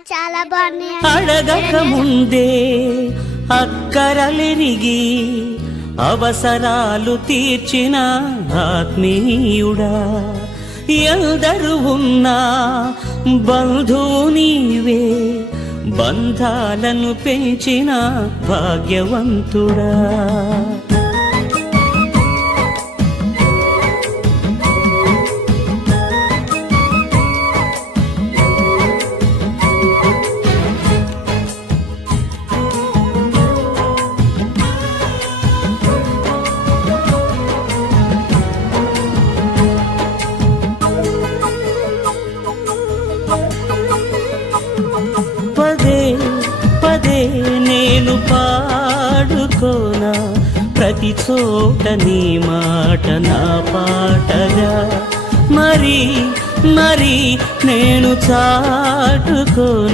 చాలా బాగున్నాయి. అడగక ముందే అక్కరలెరిగి అవసరాలు తీర్చిన ఆత్మీయుడా, ఎందరు ఉన్నా బంధువు నీవే, బంధాలను పెంచిన భాగ్యవంతుడా. పదే పదే నేను పాడుకోనా, ప్రతి చోట నీ మాట నా పాటగా, మరి మరి నేను చాటుకోనా.